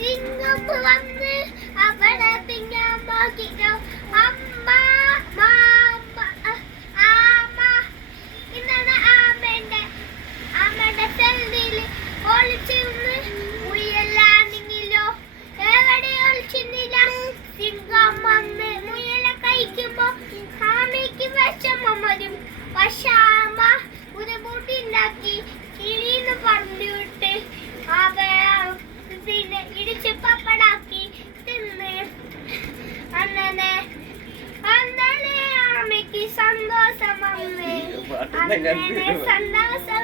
സിംഗം വന്ന് അവളെ പിങ്ങാമാക്കിക്കോ അമ്മ മാമ ആമ. ഇന്നാണ് ആമയുടെ സെല്ലില് ഒളിച്ചിരുന്ന് മുയലാണെങ്കിലോ എവിടെ ഒളിച്ചിരുന്നില്ല. സിംഗം വന്ന് മുയലെ കഴിക്കുമ്പോ ആമയ്ക്ക് വിഷമം വരും. പക്ഷെ ആമ ഒരു ബുദ്ധി ഉണ്ടാക്കി കിളിന്ന് പറഞ്ഞു വിട്ട് പിന്നെ ഇടിച്ച് പപ്പടാക്കി തിന്ന്. അങ്ങനെ ആമയ്ക്ക് സന്തോഷം വന്ന് അങ്ങനെ സന്തോഷം